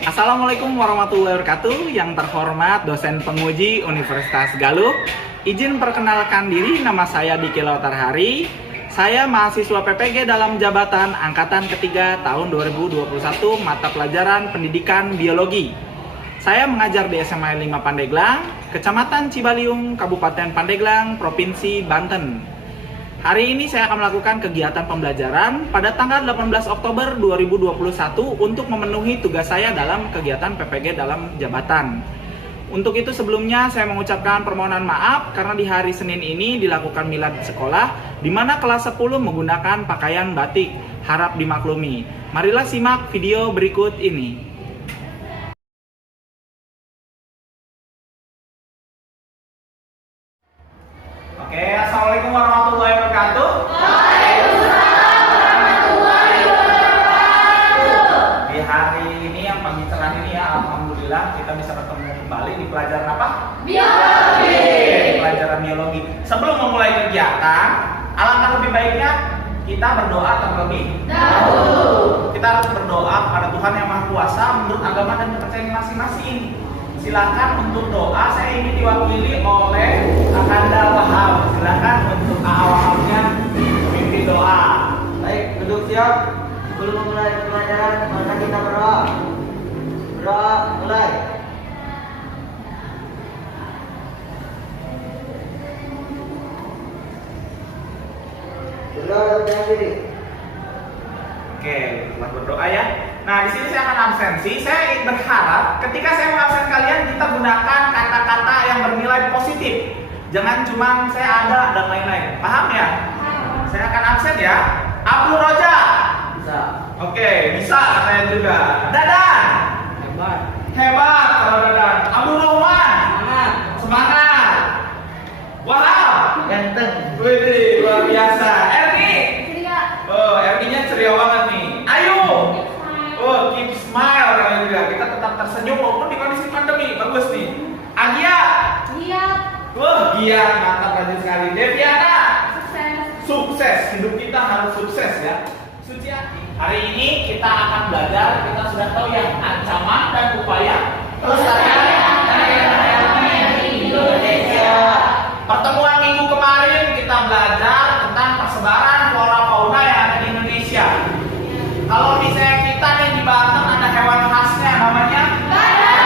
Assalamualaikum warahmatullahi wabarakatuh. Yang terhormat dosen penguji Universitas Galuh, izin perkenalkan diri, nama saya Diki Lautarhari. Saya mahasiswa PPG dalam jabatan Angkatan Ketiga tahun 2021 mata pelajaran Pendidikan Biologi. Saya mengajar di SMA 5 Pandeglang, Kecamatan Cibaliung, Kabupaten Pandeglang, Provinsi Banten. Hari ini saya akan melakukan kegiatan pembelajaran pada tanggal 18 Oktober 2021 untuk memenuhi tugas saya dalam kegiatan PPG dalam jabatan. Untuk itu sebelumnya saya mengucapkan permohonan maaf karena di hari Senin ini dilakukan milad sekolah di mana kelas 10 menggunakan pakaian batik. Harap dimaklumi. Marilah simak video berikut ini. Oke, assalamualaikum warahmatullahi wabarakatuh. Waalaikumsalam warahmatullahi wabarakatuh. Di hari ini yang pagi cerah ini ya, alhamdulillah kita bisa ketemu kembali di pelajaran apa? Biologi. Di pelajaran biologi. Sebelum memulai kegiatan, alangkah lebih baiknya kita berdoa terlebih dahulu. Kita harus berdoa kepada Tuhan yang Maha Kuasa menurut agama dan kepercayaan masing-masing. Silakan untuk doa, saya ingin diwakili oleh Akanda Wahab. Silakan untuk awalnya memimpin doa. Baik, duduk siap. Sebelum memulai pelajaran, maka kita berdoa. Berdoa, mulai. Berdoa dengan diri. Oke, telah berdoa ya. Nah, di sini saya akan absensi. Saya berharap ketika saya mengabsen kalian kita gunakan kata-kata yang bernilai positif. Jangan cuma saya ada dan lain-lain. Paham ya? Saya akan absen ya. Abdul Roja. Bisa. Oke, bisa katanya juga. Dadan. Hebat. Hebat kalau Dadan. Abdul Rahman. Semangat. Semangat. Wahab. Ganteng. Wih, luar biasa. Erni. Ceria. Oh, Erninya ceria banget nih. Ayu. Oh, keep smile kalian juga. Kita tetap tersenyum walaupun di kondisi pandemi. Bagus nih. Agia. Giat. Wah, giat, mantap, rajin sekali. Deviana. Sukses. Sukses. Hidup kita harus sukses ya. Suciati. Hari ini kita akan belajar. Kita sudah tahu ya ancaman dan upaya pelestarian di Indonesia. Pertemuan minggu kemarin kita belajar tentang persebaran flora fauna yang ada di Indonesia. Kalau misalnya kita nih di Banten ada hewan khasnya namanya badak.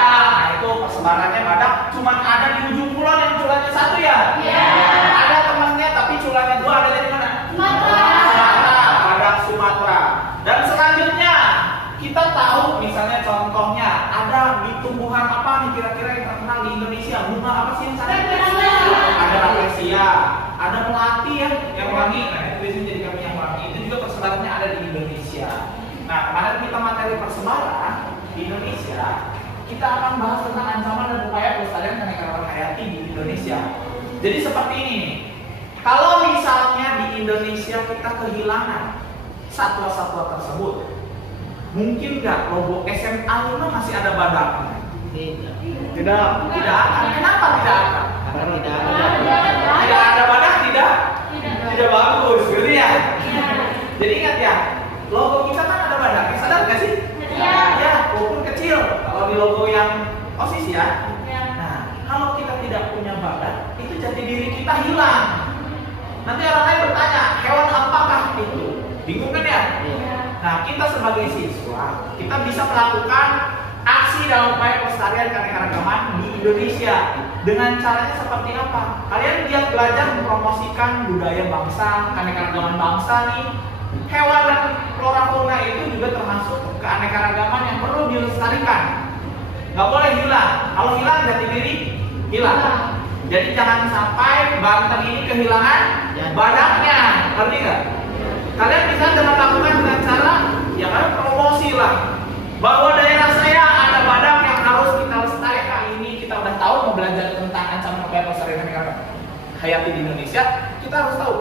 Nah, itu persebarannya badak cuma ada di ujung kulon yang culanya satu ya. Iya. Ada temannya tapi culanya dua, ada di mana? Sumatera. Sumatera, badak Sumatera. Dan selanjutnya kita tahu misalnya contohnya ada di tumbuhan apa nih kira-kira yang terkenal di Indonesia? Bunga apa sih yang cantik? Ada rafflesia, ada melati ya, yang wangi. Nah, itu biasanya jadi kami yang wangi. Itu juga persebarannya ada di Indonesia. Nah, kemarin kita materi persebaran di Indonesia, kita akan bahas tentang ancaman dan upaya pelestarian keanekaragaman hayati di Indonesia. Jadi seperti ini nih. Kalau misalnya di Indonesia kita kehilangan satwa-satwa tersebut, mungkin nggak logo SMA 5 masih ada badak? Tidak. Tidak akan. Kenapa tidak akan? Karena tidak Tidak ada badak, tidak bagus, gitu ya. Jadi ingat ya, logo kita kan ada badaknya, sadar nggak sih? Iya. Ya, walaupun kecil. Kalau di logo yang OSIS ya. Iya. Nah, kalau kita tidak punya badak, itu jati diri kita hilang. Nanti orang lain bertanya, hewan apakah itu? Bingung kan ya? Nah, kita sebagai siswa, kita bisa melakukan aksi dalam upaya pelestarian keanekaragaman di Indonesia. Dengan caranya seperti apa? Kalian giat belajar mempromosikan budaya bangsa, keanekaragaman bangsa nih. Hewan dan flora fauna itu juga termasuk keanekaragaman yang perlu dilestarikan. Nggak boleh hilang. Kalau hilang jati diri hilang. Jadi jangan sampai Banten ini kehilangan badaknya. Ngerti nggak? Kalian bisa melakukan dengan cara ya kan promosi lah. Bahwa daerah saya ada badak yang harus kita lestarikan. Ini kita udah tahu mau belajar tentang ancaman upaya pelestarian keanekaragaman hayati di Indonesia. Kita harus tahu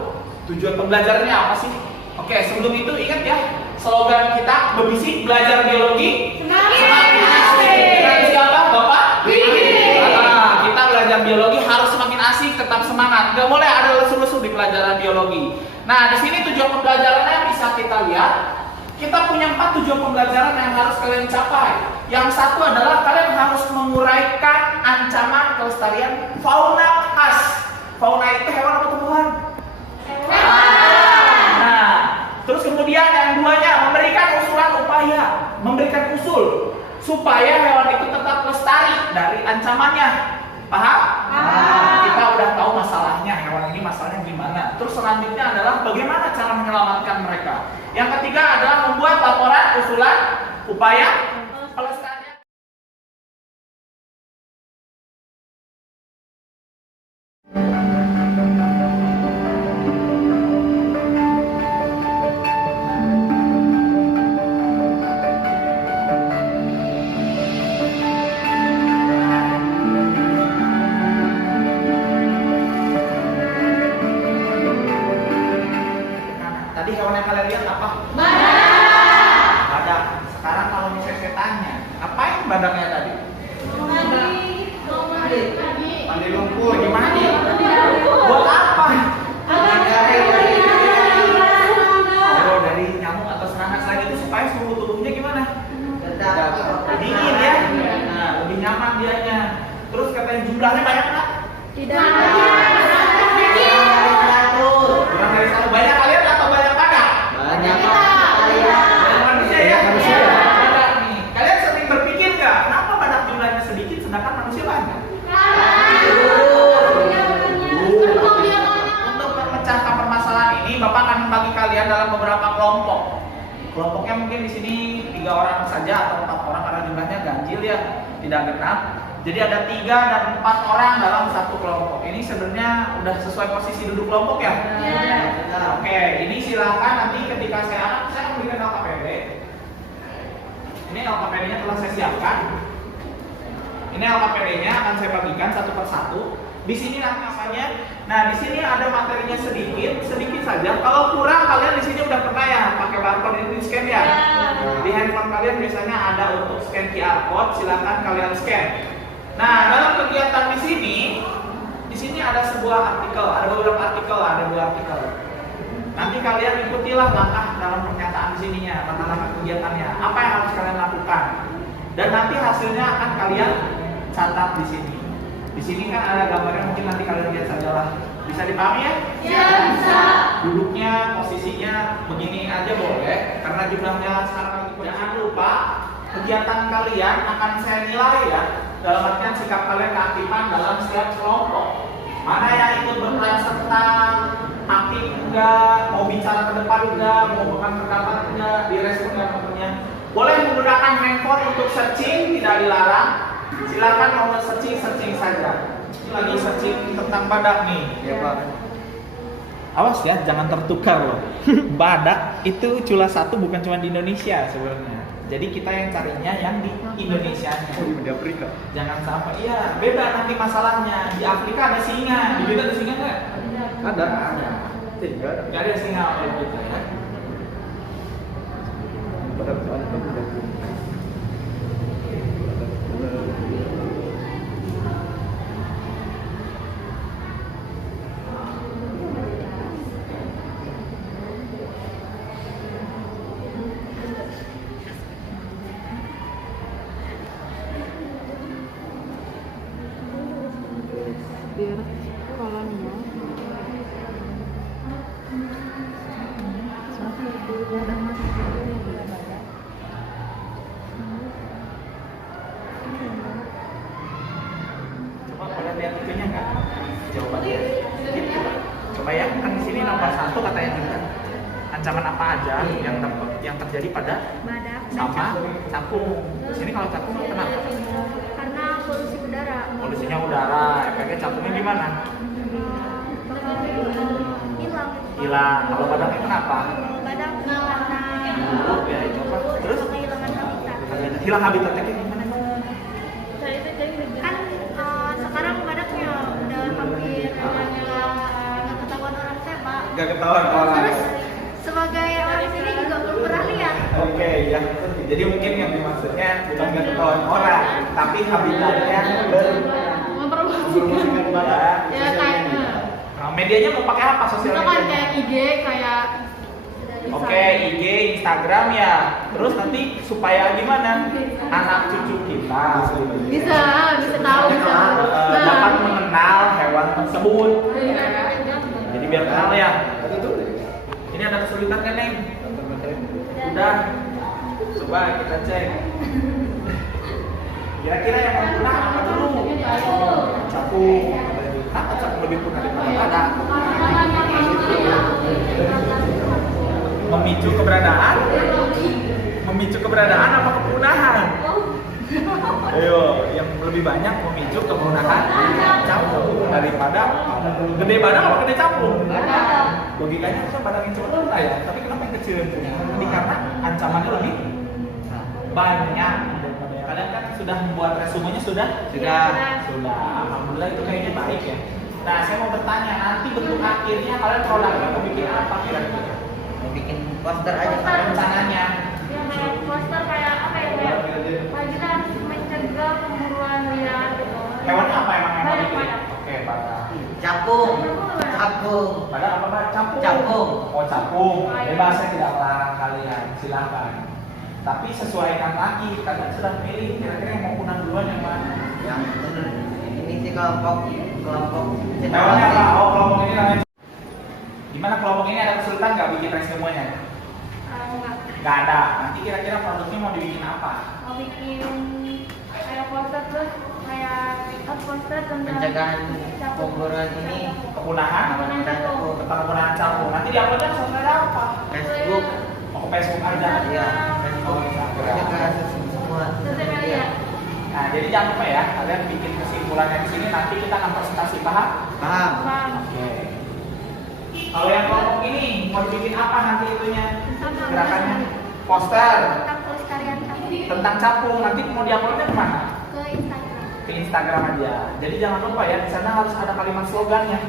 tujuan pembelajarannya apa sih. Oke, sebelum itu ingat ya slogan kita berbisik belajar biologi. Semakin asik. Dengan siapa Bapak? Diki. Nah, kita belajar biologi harus semakin asik, tetap semangat. Gak boleh ada lesu-lesu di pelajaran biologi. Nah, di sini tujuan pembelajarannya bisa kita lihat Kita punya 4 tujuan pembelajaran yang harus kalian capai. Yang satu adalah kalian harus menguraikan ancaman kelestarian fauna khas. Fauna itu hewan atau tumbuhan? Nah, terus kemudian yang duanya memberikan usulan upaya, memberikan usul supaya hewan itu tetap lestari dari ancamannya. Paham? Kita udah tahu masalahnya, hewan ini masalahnya gimana. Terus selanjutnya adalah bagaimana cara menyelamatkan mereka. Yang ketiga adalah membuat laporan usulan upaya pelestarian. Tadi hewan yang kalian lihat apa? Badak. Sekarang kalau misalnya saya tanya, apain badaknya tadi? Mandi lumpur. Gimana? Buat apa? Oh, dari nyamuk atau serangga selain itu supaya suhu tubuhnya gimana? Dingin ya? Nah, lebih nyaman dianya. Terus katanya jumlahnya banyak nggak? Kurang dari satu. Banyak kalian atau banyak badak? Banyak manusia ya? Badak nih. Kalian sering berpikir nggak? Kenapa badak jumlahnya sedikit sedangkan manusia banyak? Untuk memecahkan permasalahan ini, Bapak akan membagi kalian dalam beberapa kelompok. Kelompoknya mungkin di sini 3 orang saja atau 4 orang karena jumlahnya ganjil ya, tidak genap. Jadi ada 3 dan 4 orang dalam satu kelompok. Ini sebenarnya udah sesuai posisi duduk kelompok ya? Oke, ini silakan nanti ketika saya memberikan LKPD. Ini LKPD-nya telah saya siapkan. Ini LKPD-nya akan saya bagikan satu persatu. Di sini nanti apanya? Nah, di sini ada materinya sedikit saja. Kalau kurang kalian di sini udah pernah ya pakai barcode ini di scan ya? Di handphone kalian biasanya ada untuk scan QR code, silakan kalian scan. Nah, dalam kegiatan di sini ada sebuah artikel, ada beberapa artikel, ada 2 artikel. Nanti kalian ikutilah langkah dalam pernyataan di sininya, langkah kegiatannya, apa yang harus kalian lakukan. Dan nanti hasilnya akan kalian catat di sini. Di sini kan ada gambarnya, mungkin nanti kalian lihat saja lah. Bisa dipahami ya? Ya, bisa. Duduknya, posisinya begini aja boleh, karena jumlahnya sekarang lagi. Jangan lupa kegiatan kalian akan saya nilai ya, dalam artian sikap kalian keaktifan dalam setiap kelompok. Mana yang ikut berperan serta, aktif enggak, mau bicara ke depan enggak, mau bukan pendapat enggak, direspon enggak temennya. Boleh menggunakan handphone untuk searching, tidak dilarang. Silakan mau searching saja. Ini lagi searching tentang badak nih. Ya Pak. Awas ya, jangan tertukar loh. Badak itu cula satu bukan cuma di Indonesia sebenarnya. Jadi kita yang carinya yang di Indonesianya. Oh, di Afrika. Jangan sampai, iya beda nanti masalahnya. Di Afrika ada singa, di kita ada singa nggak? Ada. Tidak ada singa gitu ya. Biar kolonnya udah masuk dulu yang udah badak. Coba kalian lihat itunya nggak? Jawabannya. Coba ya, kan di sini nomor 1 katanya juga. Ancaman apa aja yang terjadi pada Badak sama cakung. Di sini kalau cakung kenapa? karena polusi udara. Polusinya udara, efeknya cakungnya gimana? Bakal hilang. Hilang. Kalau badaknya kenapa? Badak karena Buruk ya itu apa? Terus kehilangan habitat. hilang habitatnya kayak gimana? Kan sekarang badaknya udah hampir nggak ketahuan orang saya Pak. Gak ketahuan orang. Terus sebagai orang sini juga belum pernah lihat. Oke, ya. Jadi mungkin yang dimaksudnya bukan gak ketahuan orang, tapi habitatnya Mempromosikan. badak. Ya kayak Nah, medianya mau pakai apa sosial itu kan media? kayak IG kayak Oke, IG, Instagram ya. Terus nanti supaya gimana? Anak cucu kita Bisa tahu bisa. dapat mengenal hewan tersebut. Jadi biar kenal ya. Ini ada kesulitan kan, Neng? Udah. Coba kita cek. Kira-kira yang mau punah apa dulu? Capung. Kenapa capung lebih punah daripada badak? Memicu keberadaan apa kepunahan? Ayo, yang lebih banyak memicu kepunahan capung daripada gede badak apa gede capung? Logikanya bisa badak yang cepat punah ya, tapi kenapa yang kecil yang punah? Ini karena ancamannya lebih banyak. Kalian kan sudah membuat resumenya sudah. Alhamdulillah itu kayaknya baik ya. Nah, saya mau bertanya, nanti bentuk akhirnya kalian produknya mau bikin apa kira-kira? Mau bikin poster aja Poster. Rencananya? Ya kayak poster kayak apa ya kayak kita harus mencegah pemburuan liar gitu. Hewan apa emang yang mau Badak, bikin? badak. Oke, badak. capung. Badak apa Mbak? Capung. Capung. Oh, capung. Bebas, saya tidak melarang kalian, silakan. Tapi sesuaikan lagi, kalian sudah pilih kira-kira yang mau punah duluan yang mana? Yang bener. Ini sih kelompok Hewannya apa? Oh, kelompok ini namanya. Gimana kelompok ini ada kesulitan nggak bikin resume-nya? Enggak. Nggak ada. Nanti kira-kira produknya mau dibikin apa? Mau bikin kayak poster terus kayak poster tentang pencegahan capung. pemburuan ini Kepunahan? Kepunahan capung. Tentang kepunahan capung. Nanti diuploadnya ke sosial apa? Facebook. Mau ke Facebook aja? Iya, Oh, Facebook. Instagram. Semua. Sosial media. Nah, jadi jangan lupa ya, kalian bikin kesimpulannya di sini. Nanti kita akan presentasi, paham? Paham. Paham. Oke. Kalau yang kelompok ini mau dibikin apa nanti itunya? Gerakannya? Poster Tentang pelestarian capung tentang capung. Nanti mau diuploadnya kemana? ke Instagram. Ke Instagram aja. Jadi jangan lupa ya, di sana harus ada kalimat slogannya.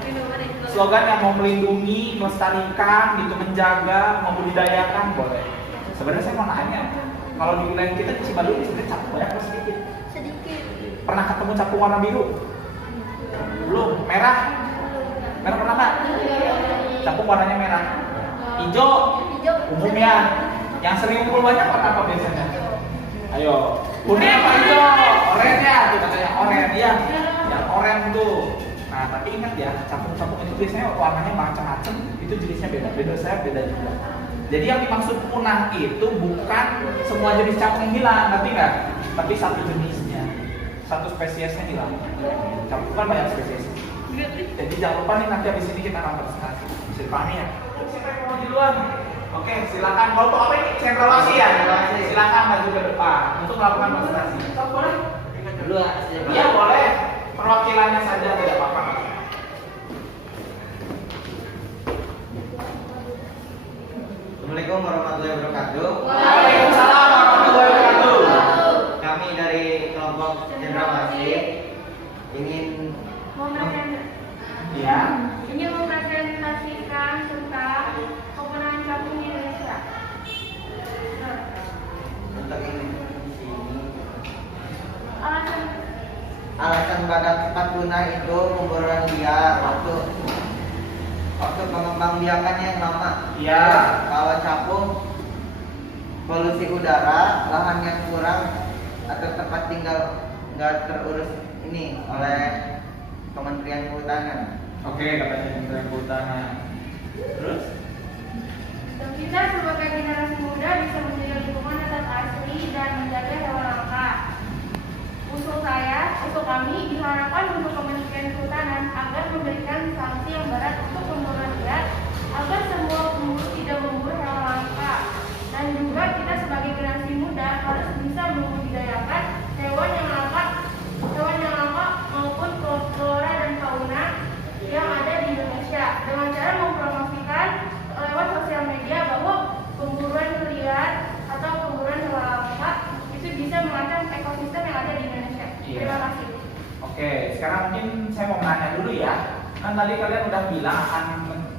Slogan yang mau melindungi, melestarikan, gitu, menjaga, membudidayakan, boleh. Sebenarnya saya mau nanya, kalau di wilayah kita di Cibalu sebenarnya capung banyak atau sedikit? Sedikit. Pernah ketemu capung warna biru? Belum. Merah? Merah pernah nggak? Capung warnanya merah. Hijau? Hijau. Umumnya. Yang sering ngumpul banyak warna apa biasanya? Ayo. Kuning apa hijau? Oranye ya, tuh katanya oranye ya. Yang oranye tuh. Nah, tapi ingat ya, capung-capung itu biasanya warnanya macam-macam, itu jenisnya beda-beda, saya beda juga. Jadi yang dimaksud punah itu bukan semua jenis capung yang hilang, ngerti nggak? Tapi satu jenisnya, satu spesiesnya hilang. Capung kan banyak spesies. Jadi jangan lupa nih nanti habis ini kita akan presentasi. Bisa dipahami ya? Siapa yang mau di luar? Oke, silakan. Kelompok apa ini? Sentralasi ya? Silakan maju ke depan untuk melakukan presentasi. Kamu boleh? Dulu Iya boleh. Perwakilannya saja tidak apa-apa. Assalamualaikum warahmatullahi wabarakatuh. Waalaikumsalam warahmatullahi wabarakatuh. Kami dari kelompok Cendrawasih ingin Ya. Ini mempresentasikan tentang kepunahan capung di Indonesia. untuk ini di sini. Alasan Badak cepat punah itu pemburuan liar waktu pengembangbiakannya yang lama. Iya. Kalau capung polusi udara, lahan yang kurang atau tempat tinggal nggak terurus ini oleh Kementerian Kehutanan. Oke, katanya Kementerian Kehutanan. Terus? Dan kita sebagai generasi muda bisa menjaga lingkungan tetap asli dan menjaga hewan langka. Usul kami diharapkan untuk Kementerian Kehutanan agar memberikan sanksi yang berat untuk pemburuan liar agar semua pemburu tidak memburu hewan langka. Dan juga kita sebagai generasi muda harus bisa membudidayakan hewan yang langka maupun flora dan fauna yang ada di Indonesia dengan cara mempromosikan lewat sosial media bahwa pemburuan liar atau pemburuan hewan langka itu bisa mengancam ekosistem yang ada di Indonesia. Iya. Terima kasih. Oke, sekarang mungkin saya mau nanya dulu ya. Kan tadi kalian udah bilang akan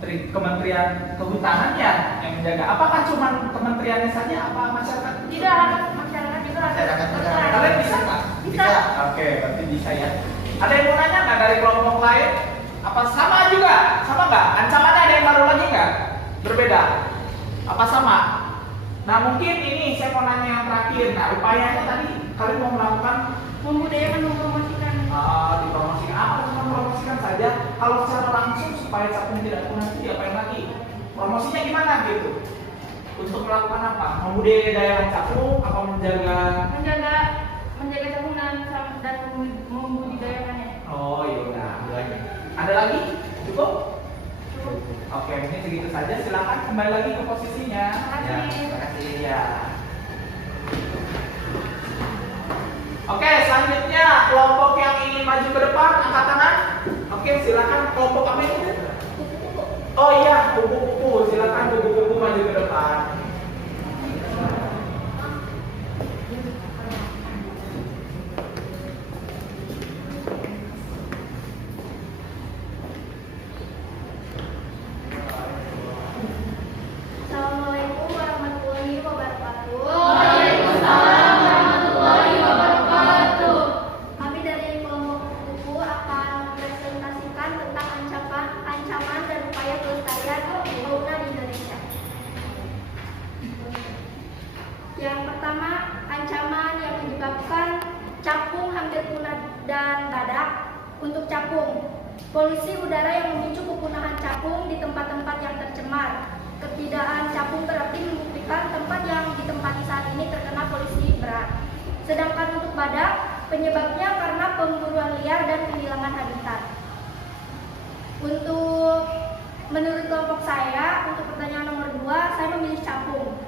Kementerian Kehutanan ya yang menjaga. Apakah cuma kementeriannya saja? Apa masyarakat? Tidak harus masyarakat juga harus Masyarakat juga. berperan. Kalian bisa nggak? Bisa. Oke, berarti bisa ya. Ada yang mau nanya nggak dari kelompok lain? Apa sama juga? Sama nggak? Ancamannya ada yang baru lagi nggak? Berbeda? Apa sama? Nah mungkin ini saya mau nanya yang terakhir. Nah upayanya tadi kalian mau melakukan Membudayakan, mempromosikan. dipromosikan apa? Cuma promosikan saja. Kalau secara langsung supaya capung tidak punah itu diapain lagi? Promosinya gimana gitu? Untuk melakukan apa? Membudidayakan capung apa menjaga? menjaga capung dan membudidayakannya. Oh iya udah. Ada lagi? Cukup? Oke, mungkin segitu saja. Silakan kembali lagi ke posisinya. Ya, Terima kasih ya. Oke, selanjutnya kelompok yang ingin maju ke depan angkat tangan. Oke, silakan kelompok apa itu? Oh iya, kupu-kupu. Silakan kupu-kupu maju ke depan. Assalamualaikum warahmatullahi wabarakatuh. Waalaikumsalam warahmatullahi wabarakatuh. Kami dari kelompok kupu akan mempresentasikan tentang ancaman dan upaya pelestarian fauna di Indonesia. Yang pertama, ancaman yang menyebabkan capung hampir punah dan badak. Untuk capung, polusi udara yang memicu kepunahan capung di tempat-tempat yang tercemar. Ketidakan capung berarti membuktikan tempat yang ditempati saat ini terkena polusi berat. Sedangkan untuk badak, penyebabnya karena pemburuan liar dan kehilangan habitat. Menurut kelompok saya, untuk pertanyaan nomor 2, saya memilih capung.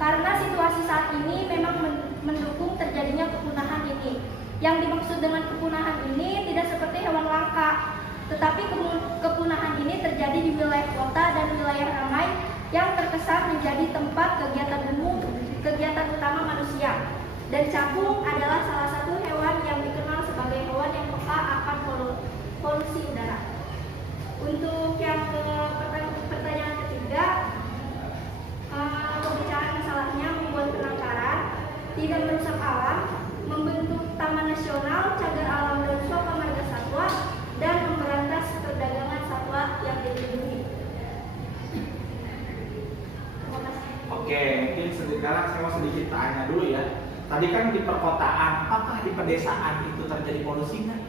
Karena situasi saat ini memang mendukung terjadinya kepunahan ini. Yang dimaksud dengan kepunahan ini tidak seperti hewan langka, tetapi kepunahan ini terjadi di wilayah kota dan wilayah ramai yang terkesan menjadi tempat kegiatan utama manusia. Dan capung adalah salah satu hewan yang dikenal sebagai hewan yang peka akan polusi udara. Untuk yang pertanyaan ketiga, pembicaraan masalahnya membuat penangkaran, tidak merusak alam, membentuk taman nasional, cagar alam dan suaka marga satwa, dan memberantas perdagangan satwa yang dilindungi. Terima kasih. Oke, mungkin sekarang saya mau sedikit tanya dulu ya. Tadi kan di perkotaan, apakah di pedesaan itu terjadi polusi nggak?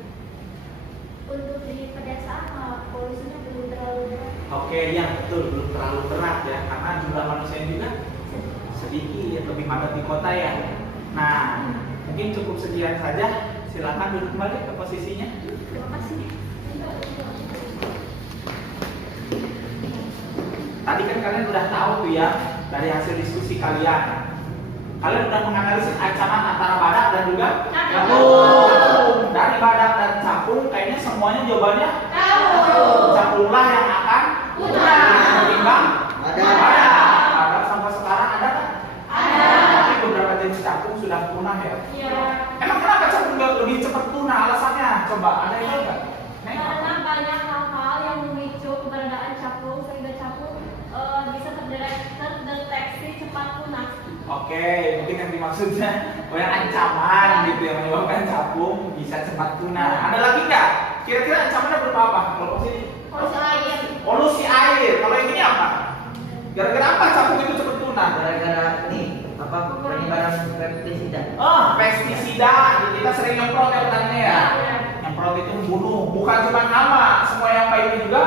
Untuk di pedesaan, polusinya belum terlalu berat. Oke, ya betul, belum terlalu berat ya, karena jumlah manusia juga sedikit, lebih padat di kota ya. Nah, mungkin cukup sekian saja. Silakan duduk kembali ke posisinya. Terima kasih. Tadi kan kalian udah tahu tuh ya dari hasil diskusi kalian. Kalian udah menganalisis ancaman antara badak dan juga capung. Dari badak dan capung kayaknya semuanya jawabannya capunglah yang akan punah ketimbang badak sampai sekarang ada kan? Ada. Tapi beberapa jenis capung sudah punah ya. Iya. Emang kenapa capung nggak lebih cepat punah? Alasannya coba ada yang tahu nggak? Neng? Karena banyak hal-hal yang memicu keberadaan capung sehingga capung bisa terdeteksi cepat punah. Oke, mungkin yang dimaksudnya yang ancaman gitu yang menyebabkan capung bisa cepat punah. Ada lagi nggak? Kira-kira ancamannya berupa apa? Kalau sini Polusi air. polusi air. Kalau yang ini apa? Gara-gara apa capung itu cepat punah? Gara-gara ini apa penyebaran pestisida. Oh, pestisida. Kita sering nyemprot ya petaninya ya. Iya. Nyemprot itu membunuh. Bukan cuma hama, semua yang baik juga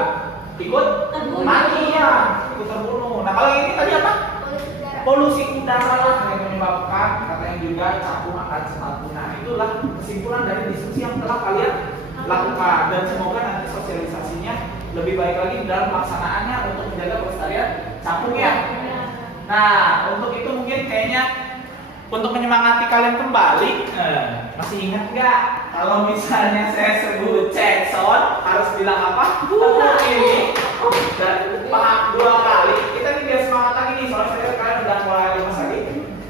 ikut Terbunuh. mati ya, ikut terbunuh. Nah kalau yang ini tadi apa? Polusi udara. Polusi udara yang menyebabkan katanya juga capung akan cepat punah. Itulah kesimpulan dari diskusi yang telah kalian lakukan dan semoga nanti sosialisasinya lebih baik lagi dalam pelaksanaannya untuk menjaga pelestarian capung ya. Nah untuk itu mungkin kayaknya untuk menyemangati kalian kembali, masih ingat nggak kalau misalnya saya sebut Jackson harus bilang apa? Tepuk ini dan paha 2 kali. Kita ini biar semangat lagi nih, soalnya saya kalian udah mulai lemas lagi.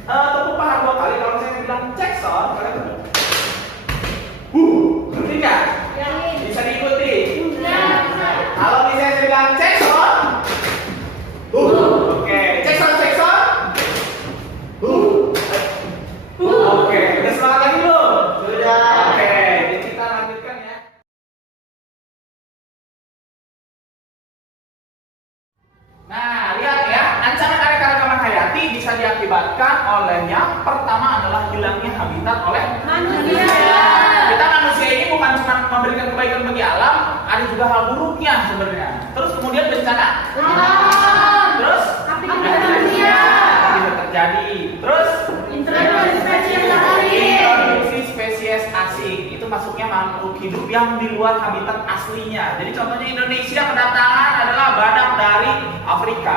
Tepuk paha 2 kali. Kalau saya bilang Jackson, kalian tepuk. Ngerti nggak? Bisa diikuti. Kalau misalnya saya bilang Jackson, oke, Jackson, Jackson. Oke, udah semangat lagi belum? Sudah. Oke, jadi kita lanjutkan ya. Nah, diakibatkan oleh yang pertama adalah hilangnya habitat oleh Manusia. Kita manusia ini bukan cuma memberikan kebaikan bagi alam, ada juga hal buruknya sebenarnya. Terus kemudian bencana. Terus Api manusia bisa terjadi. Terus Introduksi spesies asing. introduksi spesies asing. Itu masuknya makhluk hidup yang di luar habitat aslinya. Jadi contohnya Indonesia kedatangan adalah badak dari Afrika,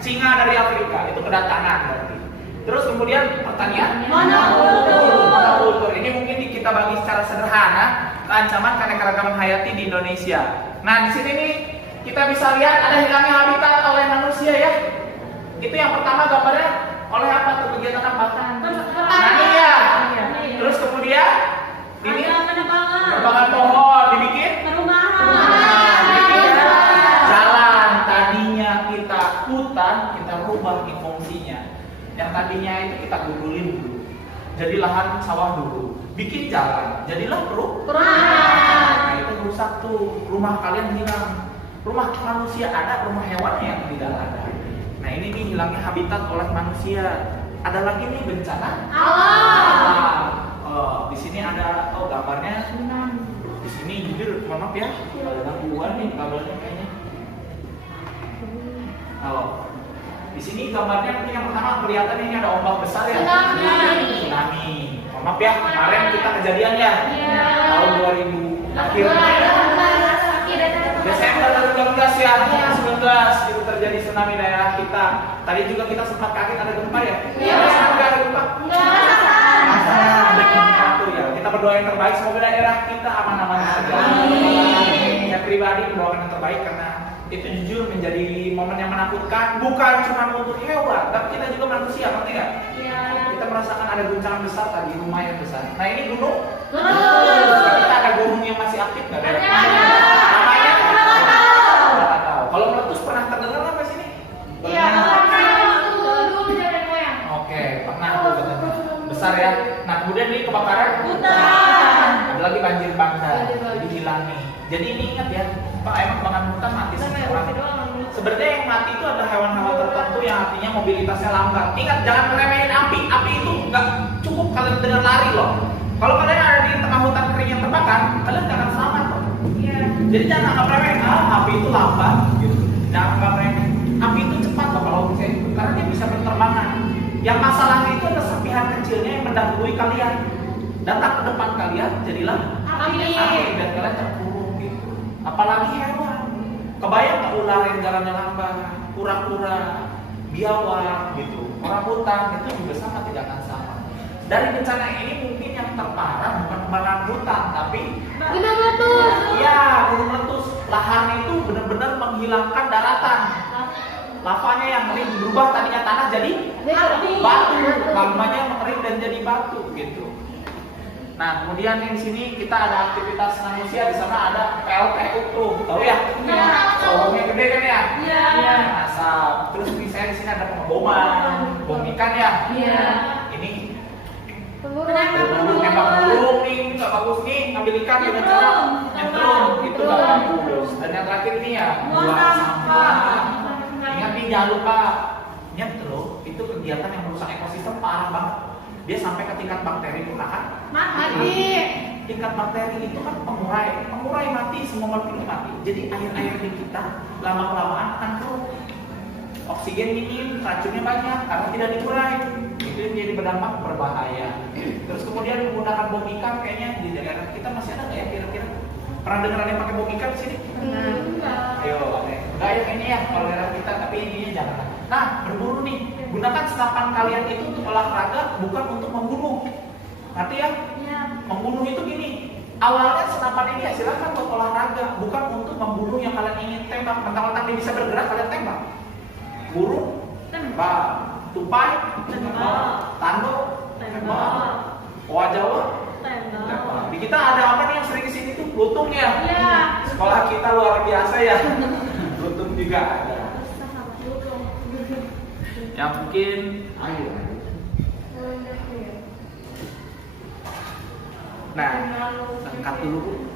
singa dari Afrika, itu kedatangan berarti. Terus kemudian pertanian monokultur. Ini mungkin kita bagi secara sederhana ancaman keanekaragaman hayati di Indonesia. Nah, di sini nih kita bisa lihat ada hilangnya habitat oleh manusia ya. Itu yang pertama gambarnya oleh apa tuh, kegiatan apa? Pertanian. Terus kemudian ini penebangan pohon dibikin Perumahan. bikin jalan. Tadinya kita hutan, kita rubah nih fungsinya. Yang tadinya itu kita gundulin dulu, jadi lahan sawah dulu, bikin jalan, jadilah perumahan. Nah itu rusak tuh, rumah kalian hilang, rumah manusia ada, rumah hewan yang tidak ada. Nah ini nih hilangnya habitat oleh manusia. Ada lagi nih bencana alam. Oh, di sini ada gambarnya. Di sini jujur, mohon maaf ya, ada gangguan nih kabelnya kayaknya. Oh, di sini gambarnya mungkin yang pertama kelihatan ini ada ombak besar ya. Tsunami. Mohon maaf ya, kemarin kita kejadian ya. Tahun 2000 akhir Desember 2019 ya. 2019 itu terjadi tsunami daerah kita. Tadi juga kita sempat kaget ada gempa ya. Ada gempa. Ya, kita berdoa yang terbaik semoga daerah kita aman-aman saja. Saya pribadi berdoa yang terbaik karena itu jujur menjadi momen yang menakutkan, bukan cuma untuk hewan, tapi kita juga manusia, ngerti nggak? Kita merasakan ada guncangan besar tadi, lumayan besar. Nah ini gunung. Kita ada gunung yang masih aktif nggak? Namanya? Nggak tahu. Kalau meletus pernah terdengar nggak di sini? Oke, pernah tuh katanya. Besar ya. Nah kemudian ini kebakaran hutan. Ada lagi banjir bandang. Jadi hilang nih. Jadi ini ingat ya, Pak, emang kebakaran hutan mati semua. Sebenarnya yang mati itu adalah hewan-hewan tertentu yang artinya mobilitasnya lambat. Ingat, jangan meremehin api. Api itu nggak cukup kalian dengan lari loh. Kalau kalian ada di tengah hutan kering yang terbakar, kalian nggak akan selamat loh. Jadi jangan anggap remeh, api itu lambat gitu. Jangan anggap remeh. Api itu cepat loh kalau saya itu, karena dia bisa berterbangan. Yang masalahnya itu adalah serpihan kecilnya yang mendahului kalian. Datang ke depan kalian, jadilah api dan kalian terkurung gitu. Apalagi hewan. Kebayang nggak ular yang jalannya lambat, kura-kura, biawak gitu. Orang hutan itu juga sama, tidak akan sama. Dari bencana ini mungkin yang terparah bukan kebakaran hutan, tapi Gunung meletus. iya, gunung meletus. Lahan itu benar-benar menghilangkan daratan. Lavanya yang kering berubah tadinya tanah jadi batu, magmanya mengering dan jadi batu gitu. Nah, kemudian di sini kita ada aktivitas manusia, di sana ada PLTU tuh, tahu ya? Sorongnya gede kan ya? Asap. Terus misalnya di sini ada pengeboman, bom ikan ya? Ini tembak burung nih, nggak bagus nih, ambil ikan dengan cara nyetrum, itu nggak bagus. Dan yang terakhir nih ya, buang sampah. Ingat nih, jangan lupa nyetrum itu kegiatan yang merusak ekosistem parah banget. Dia sampai ke tingkat bakteri pun akan mati. Tingkat bakteri itu kan pengurai mati, semua molekul mati. Jadi air di kita lama-kelamaan akan keruh. Oksigen minim, racunnya banyak karena tidak dikurai. Itu yang jadi berdampak berbahaya. Terus kemudian menggunakan bom ikan, kayaknya di daerah kita masih ada nggak ya kira-kira? Pernah dengar ada yang pakai bom ikan di sini? Ayo, enggak ya ini ya kalau daerah kita, tapi ini jangan. Nah, berburu nih, gunakan senapan kalian itu untuk olahraga, bukan untuk membunuh. Ngerti ya? Membunuh itu gini, awalnya senapan ini ya silakan buat olahraga, bukan untuk membunuh yang kalian ingin tembak. Mentang-mentang dia bisa bergerak, kalian tembak. Burung, tembak. Tupai, tembak. Tanduk, tembak. Owa Jawa, tembak. Di kita ada apa nih yang sering kesini tuh? Lutung ya? Sekolah kita luar biasa ya. Lutung juga ada. Yang mungkin ayo. Nah, angkat dulu.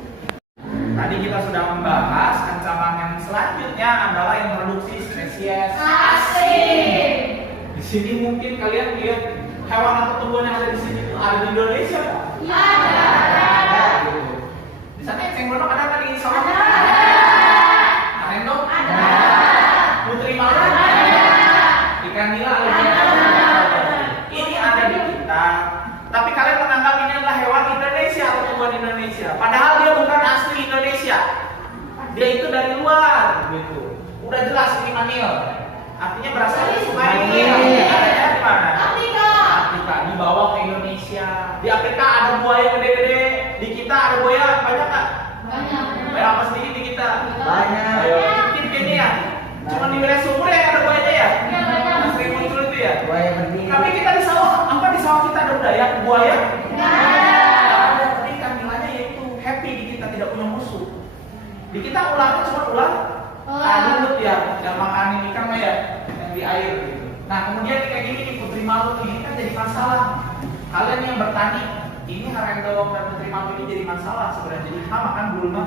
Tadi kita sudah membahas ancaman yang selanjutnya adalah introduksi spesies asing. Di sini mungkin kalian lihat hewan atau tumbuhan yang ada di sini itu ada di Indonesia nggak? Iya. Ada. Gitu. Di sana eceng gondok ada nggak di sawah? Ada. Arendong? Ada. Putri malu? Ada. Ikan nila ada. Ada. Ini ada di kita. Tapi kalian menganggap ini adalah hewan Indonesia atau tumbuhan Indonesia. Padahal dia bukan asli Indonesia. Dia itu dari luar, gitu. Udah jelas ini manil. Artinya berasal dari sungai Nil. Adanya di mana? Afrika. Afrika. Dibawa ke Indonesia. Di Afrika ada buaya gede-gede. Di kita ada buaya banyak nggak? Banyak. Buaya apa sedikit di kita? Banyak. Ayo, mungkin kayaknya ya. Cuma di wilayah sumur yang ada buayanya ya? Iya, banyak. Yang sering muncul itu ya? Buaya berdiri. Tapi kita di sawah, apa di sawah kita ada buaya? Nggak ada. Ada, tapi ikan nilainya yaitu happy di kita tidak punya musuh. Di kita ularnya cuma ular adut ya, yang makanin ikan mah ya, yang di air gitu. Nah kemudian kayak gini nih putri malu ini kan jadi masalah. Kalian yang bertani, ini Arendong dan putri malu ini jadi masalah sebenarnya. Jadi makan dulu mah,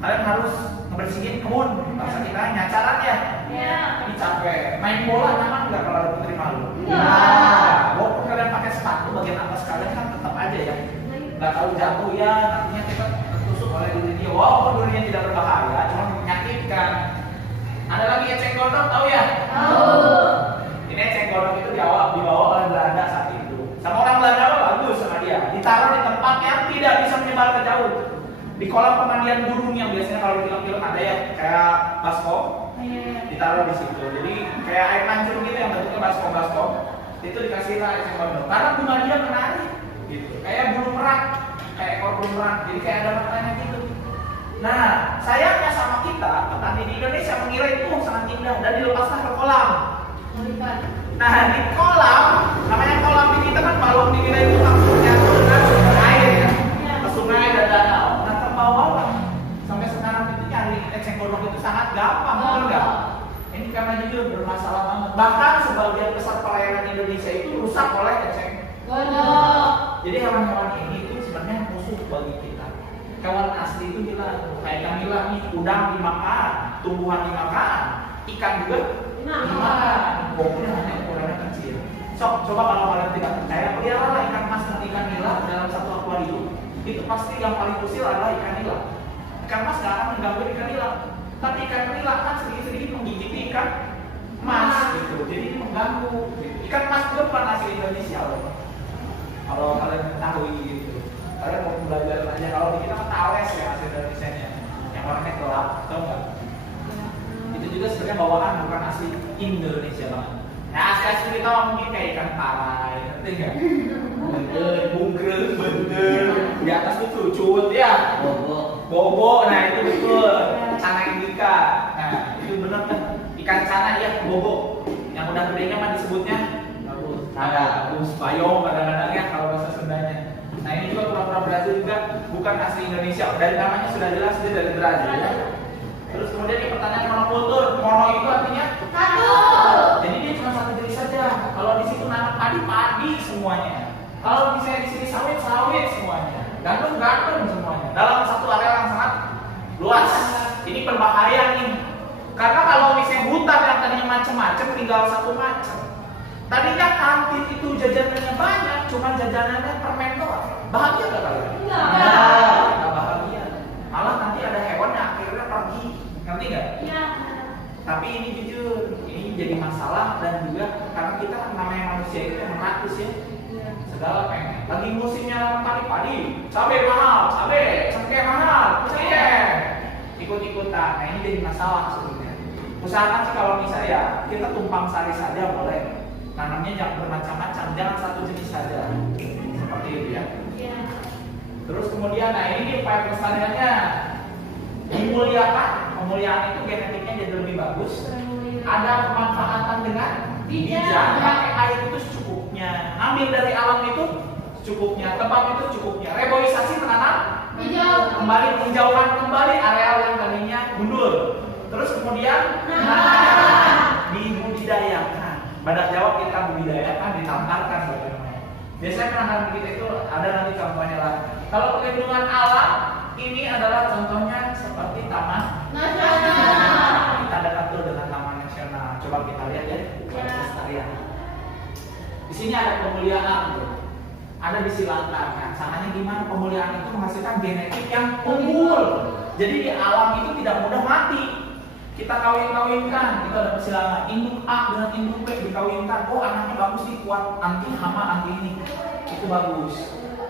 kalian harus ngebersihin kebun. Bahasa kita nyacaran ya. Iya. Ini capek. Main bola nyaman nggak kalau ada putri malu? Enggak. Walaupun kalian pakai sepatu, bagian atas kalian kan tetap aja ya. Nggak tahu jatuh ya, nantinya kita tertusuk oleh diri dia. Walaupun durinya tidak berbahaya, cuma menyakitkan. Ada lagi eceng gondok, tahu ya? Tahu. Ini eceng gondok itu dibawa oleh Belanda saat itu. Sama orang Belanda mah bagus sama dia. Ditaruh di tempat yang tidak bisa menyebar ke jauh. Di kolam pemandian burung yang biasanya kalau di film-film ada ya, kayak baskom. Ditaruh di situ. Jadi kayak air mancur gitu yang bentuknya baskom. Itu dikasih lah eceng gondok. Karena bunga dia menarik. Gitu. Kayak bulu merak, kayak ekor bulu merak. Jadi kayak ada matanya gitu. Nah, sayangnya sama kita, petani di Indonesia mengira itu sangat indah dan dilepaslah ke kolam. Nah, di kolam, namanya kolam di kita kan balong di kita itu maksudnya dengan sumber air ya, ke sungai dan danau. Nah, terbawa sampai sekarang itu nyari eceng gondok itu sangat gampang, betul nggak? Ini karena jujur bermasalah banget. Bahkan sebagian besar pelayanan Indonesia itu rusak oleh eceng gondok. Jadi hewan-hewan ini itu sebenarnya musuh bagi kita. Hewan asli itu hilang, kayak ikan nila nih, udang dimakan, tumbuhan dimakan, ikan juga dimakan. Pokoknya hanya ukurannya kecil. So, coba kalau kalian tidak percaya, peliharalah ikan mas dan ikan nila dalam satu akuarium. Itu pasti yang paling usil adalah ikan nila. Ikan mas nggak akan mengganggu ikan nila, tapi ikan nila kan sedikit-sedikit menggigit ikan mas gitu. Jadi ini mengganggu. Ikan mas juga bukan asli Indonesia loh. Kalau kalian ketahui gitu. Kalian mau belajar aja, kalau di kita kan tawes ya asli Indonesia-nya yang warnanya gelap, tau nggak? Itu juga sebenarnya bawaan bukan asli Indonesia banget. Nah asli kita mungkin kayak ikan parai, ngerti nggak? Bener, di atas itu cucut ya, bobo, nah itu betul, cana indika, nah itu bener kan? Ikan cana ya bobo, yang udah gedenya mah disebutnya ada bayong kadang-kadang ya kalau bahasa Sundanya. Nah ini juga kura-kura Brazil juga bukan asli Indonesia. Dari namanya sudah jelas dia dari Brazil ya. Terus kemudian ini pertanyaan monokultur. Mono itu artinya Satu. jadi dia cuma satu jenis saja. Kalau di situ nanam padi semuanya. Kalau misalnya di sini sawit semuanya. Gandum semuanya. Dalam satu area yang sangat luas. Ini berbahaya nih. Karena kalau misalnya hutan yang tadinya macam-macam tinggal satu macam. Tadinya kantin itu jajanannya banyak, cuma jajanannya permen doang. Bahagia gak kalian? Nggak bahagia. Malah nanti ada hewan yang akhirnya pergi, ngerti nggak? Iya. Tapi ini jujur, ini jadi masalah dan juga karena kita namanya manusia itu yang rakus ya. Segala pengen. Lagi musimnya nanam padi, cabai mahal, cengkeh mahal, ikut-ikutan. Nah ini jadi masalah sebenarnya. Usahakan sih kalau misalnya kita tumpang sari saja boleh. Tanamnya jangan bermacam-macam, jangan satu jenis saja. Seperti itu ya. Iya. Terus kemudian, nah ini dia upaya pelestariannya. Dimuliakan, pemuliaan itu genetiknya jadi lebih bagus. Ada pemanfaatan dengan bijak, pakai air itu secukupnya. Ambil dari alam itu secukupnya, tempat itu secukupnya. Reboisasi menanam Hijau. kembali, menghijaukan kembali areal yang tadinya gundul. Terus kemudian dibudidayakan. Badak Jawa kita budidayakan, ditamparkan bagaimana. Biasanya penanganan kita itu ada nanti contohnya lah. Kalau perlindungan alam ini adalah contohnya seperti taman nasional. Kita dekat tuh dengan taman nasional. Coba kita lihat ya, pelestarian. sini ada pemuliaan tuh. Ada disilangkan. Nah, caranya gimana pemuliaan itu menghasilkan genetik yang unggul. Jadi di alam itu tidak mudah mati. Kita kawin-kawinkan, kita ada persilangan. Induk A dengan induk B dikawinkan. Oh anaknya bagus nih, kuat anti hama anti ini. Itu bagus.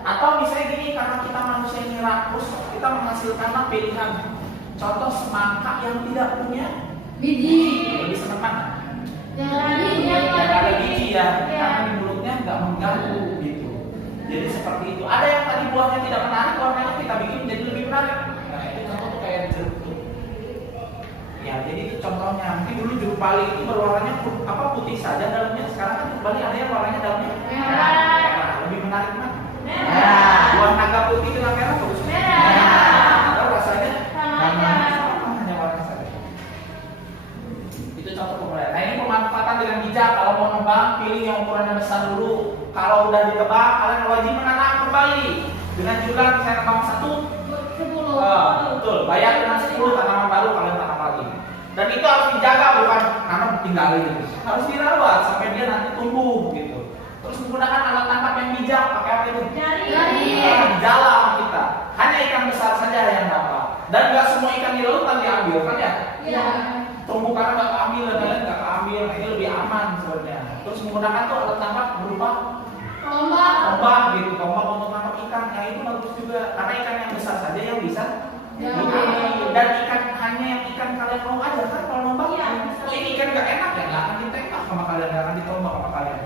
Atau misalnya gini, karena kita manusia ini rakus, kita menghasilkanlah pilihan. Contoh semangka yang tidak punya biji. Lebih senang mana? Yang ada biji ya, karena di mulutnya nggak mengganggu gitu. Jadi seperti itu. Ada yang tadi buahnya tidak menarik, warnanya kita bikin jadi lebih menarik. Nah itu contoh tuh kayak jeruk tuh. Ya jadi itu contohnya. Mungkin dulu jeruk bali itu berwarnanya putih saja dalamnya. Sekarang kan jeruk bali ada yang warnanya dalamnya merah. Lebih menarik mana? Merah. Buah naga putih dengan merah bagus. Merah. Kalau rasanya hanya warna saja. Itu contoh pemuliaan. Nah ini pemanfaatan dengan bijak. Kalau mau nebang, pilih yang ukurannya besar dulu. Kalau udah ditebang, kalian wajib menanam kembali dengan jumlah misalnya nebang 10. Betul. Bayar dengan 10 tanaman baru kalian tanam lagi. Dan itu harus dijaga, bukan tanam tinggalin gitu. Harus dirawat sampai dia nanti tumbuh gitu. Terus menggunakan alat tangkap yang bijak. Pakai apa itu? Jari. Jala sama kita. Hanya ikan besar saja yang dapat. Dan nggak semua ikan di lautan diambil kan ya? Iya. Terumbu karang nggak keambil dan lain nggak keambil. Ini lebih aman sebenarnya. Terus menggunakan tuh alat tangkap berupa tombak gitu, tombak untuk tangkap ikan. Yang itu bagus juga karena ikan yang besar saja yang bisa diambil. Dan ikan hanya yang ikan kalian mau aja kan kalau nombak. Oh ini ikan nggak enak ya, nggak akan ditembak sama kalian, nggak akan ditombak sama kalian.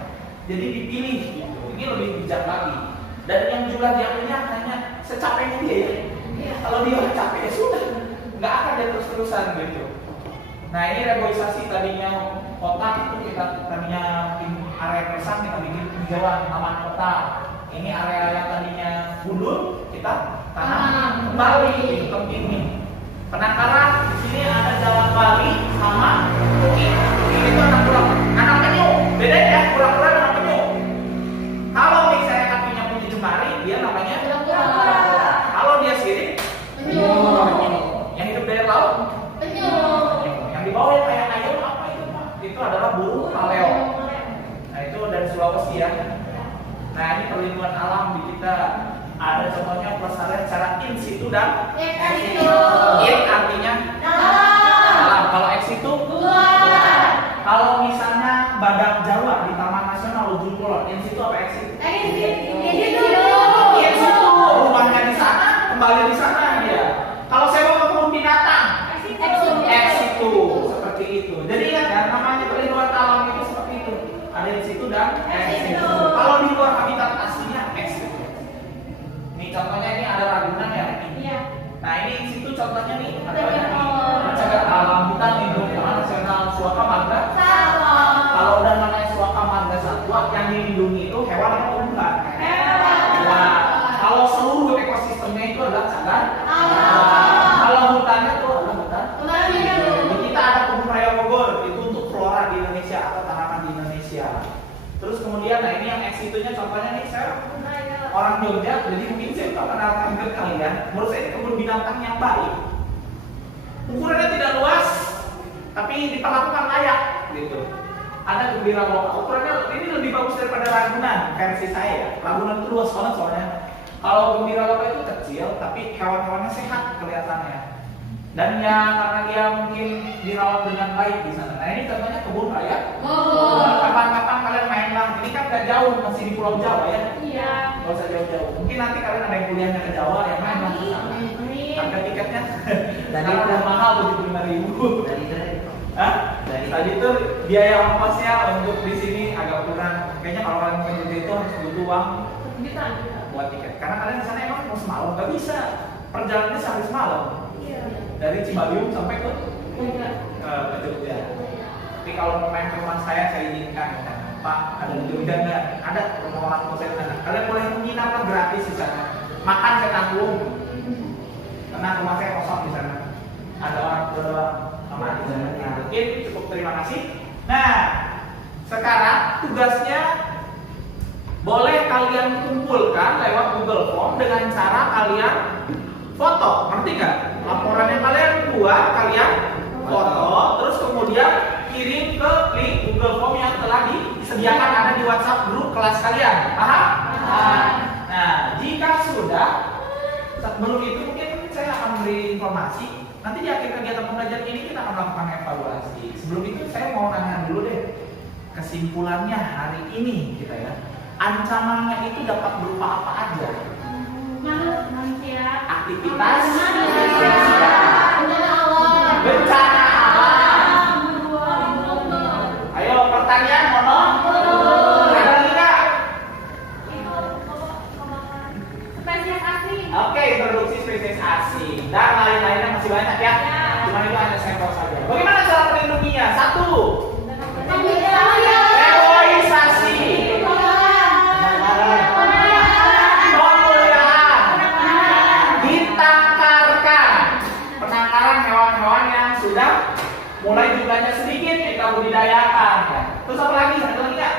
Jadi dipilih gitu. Ini lebih bijak lagi. Dan yang jumlah diambilnya hanya secapeknya dia ya. Kalau dia capek ya sudah, nggak akan dia terus-terusan gitu. Nah ini reboisasi tadinya kotak itu kita tadinya area persang kita bikin hijauan taman kota. Ini area yang tadinya gundul kita tanam kembali di tempat ini. Penangkaran di sini ada jalan Bali sama ini itu anak penyu. Beda ya kura-kura dengan penyu. Kalau misalnya kakinya punya jemari dia namanya kura-kura. Kalau dia sirik penyu. Yang hidup dari laut penyu. Yang di bawah yang kayak ayam apa itu Pak? Itu adalah burung maleo. Nah itu dari Sulawesi ya. Nah ini perlindungan alam di kita. Ada contohnya pelestarian secara in situ dan ex situ. In artinya dalam. Kalau ex situ luar. Kalau misalnya badak Jawa di Taman Nasional Ujung Kulon, in situ apa ex situ? In situ. Rumahnya di sana, kembali di sana dia. Kalau saya mau ke kebun binatang, ex situ. Seperti itu. Jadi ingat ya, namanya perlindungan alam itu seperti itu. Ada in situ dan ex situ. Kalau di luar habitat aslinya ex situ. Contohnya ini ada Ragunan ya. Iya. Nah ini situ contohnya nih ada banyak nih. Menjaga alam hutan lindung Taman Nasional Suaka Marga Satwa. Kalau udah namanya Suaka Marga Satwa yang dilindungi itu hewan atau tumbuhan? Hewan. Kalau seluruh ekosistemnya itu adalah cagar alam. Kalau hutannya itu adalah hutan. Di kita ada kebun raya Bogor itu untuk flora di Indonesia atau tanaman di Indonesia. Terus kemudian nah ini yang ex itunya contohnya nih saya orang Jogja, jadi mungkin saya akan kenalkan ke kalian. Menurut saya ini kebun binatang yang baik. Ukurannya tidak luas, tapi diperlakukan layak, gitu. Ada gembira lokal. Ukurannya ini lebih bagus daripada Ragunan versi saya. Ragunan itu luas banget soalnya. Kalau gembira lokal itu kecil, tapi hewan-hewannya sehat kelihatannya. Dan ya karena dia mungkin dirawat dengan baik di sana. Nah ini contohnya kebun raya. Kapan-kapan kalian main lah. Ini kan gak jauh, masih di Pulau Jawa ya. Iya. Gak usah jauh-jauh. Mungkin nanti kalian ada yang kuliahnya ke Jawa, yang main lah ke sana. Harga tiketnya sekarang udah mahal 75.000. Hah? Tadi itu biaya ongkosnya untuk di sini agak kurang. Kayaknya kalau kalian mau ke itu harus butuh uang buat tiket. Karena kalian di sana emang mau semalam gak bisa. Perjalanannya sehari semalam. Dari Cibaliung sampai ke Jogja. Tapi kalau mau main ke rumah saya izinkan. Pak, ada di Jogja nggak? Ada rumah orang tua saya di sana. Kalian boleh menginap lah gratis di sana. Makan saya tanggung. Karena rumah saya kosong di sana. Ada orang tua sama di sana. Mungkin cukup terima kasih. Nah, sekarang tugasnya boleh kalian kumpulkan lewat Google Form dengan cara kalian foto, ngerti nggak? Laporan yang kalian buat, kalian foto, terus kemudian kirim ke link Google Form yang telah sediakan ada di WhatsApp grup kelas kalian. Paham? Nah, jika sudah, sebelum itu mungkin saya akan beri informasi. Nanti di akhir kegiatan pembelajaran ini kita akan melakukan evaluasi. Sebelum itu saya mau nanya dulu deh, kesimpulannya hari ini kita ya. Ancamannya itu dapat berupa apa aja? Manusia. Aktivitas, Bencana bencana alam. Ayo pertanyaan mono. Ada lagi nggak? Spesies asing. Oke, introduksi spesies asing dan lain-lainnya masih banyak ya. Cuma itu hanya sampel saja. Bagaimana cara melindunginya? Satu, reboisasi, pemuliaan, ditangkarkan, penangkaran hewan-hewan yang sudah mulai jumlahnya sedikit kita budidayakan. Terus apa lagi? Satu lagi nggak?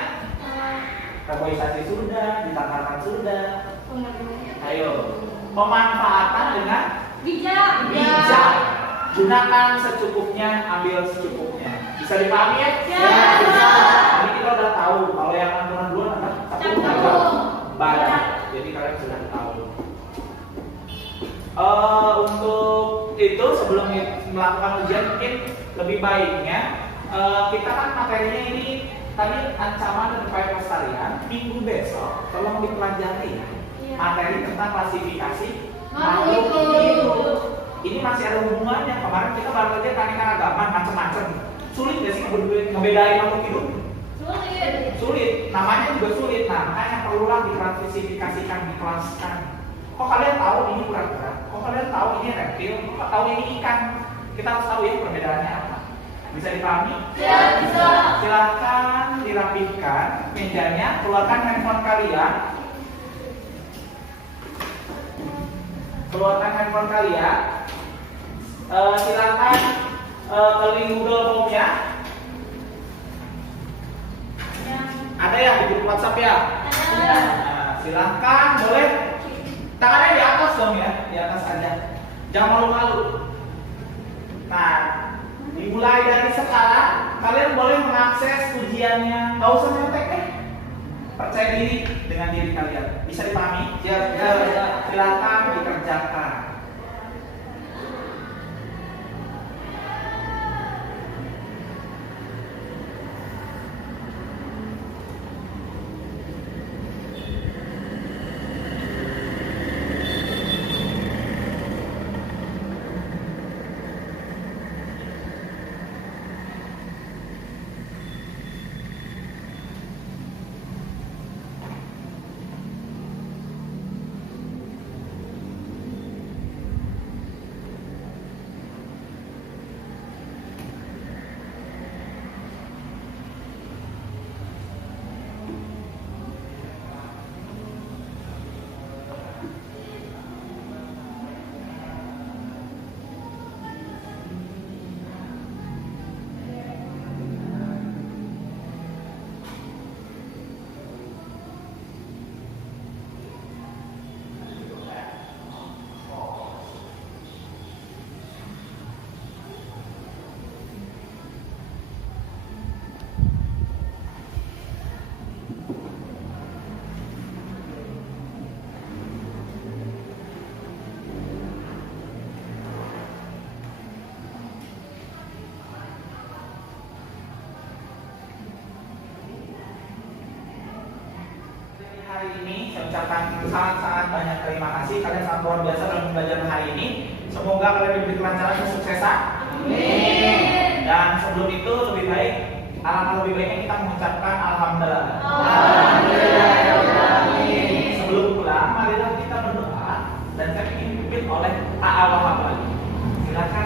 Reboisasi sudah, ditangkarkan sudah. Ayo, pemanfaatan dengan Bijak. bijak. Gunakan secukupnya, ambil secukupnya. Bisa dipahami ya? Ya. Ini kita udah tahu kalau yang antara dua adalah Canggung. badan. Jadi kalian sudah tahu. Untuk itu sebelum melakukan ujian mungkin lebih baiknya kita kan materinya ini tadi ancaman dan upaya pelestarian. Minggu besok tolong dipelajari ya. Iya. Materi tentang klasifikasi Makhluk makhluk hidup. hidup. Ini masih ada hubungannya. Kemarin kita baru aja keanekaragaman macam-macam. Sulit nggak sih ngebedain makhluk hidup? Sulit. Sulit. Namanya juga sulit. Nah, makanya perlulah diklasifikasikan, dikelaskan. Kok kalian tahu ini kura-kura? Kok kalian tahu ini reptil? Kok tahu ini ikan? Kita harus tahu ya perbedaannya apa. Bisa dipahami? Ya, bisa. Silakan dirapihkan mejanya, keluarkan handphone kalian. Keluarkan handphone kalian. Silakan ke link Google Form-nya. Ada ya di grup WhatsApp ya? Ada. Nah, silakan boleh tangannya di atas dong ya, di atas aja. Jangan malu-malu. Nah, dimulai dari sekarang kalian boleh mengakses ujiannya. Gak usah nyetek deh. Percaya diri dengan diri kalian. Bisa dipahami? Siap. Silakan dikerjakan. Hari ini saya ucapkan sangat-sangat banyak terima kasih. Kalian sangat luar biasa dalam pembelajaran hari ini. Semoga kalian diberi kelancaran dan kesuksesan. Amin. Dan sebelum itu lebih baik, alangkah lebih baiknya kita mengucapkan alhamdulillah. Alhamdulillah. Sebelum pulang, marilah kita berdoa dan saya ingin dipimpin oleh A.A. Wahab. Silakan.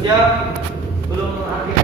Siap. Belum akhir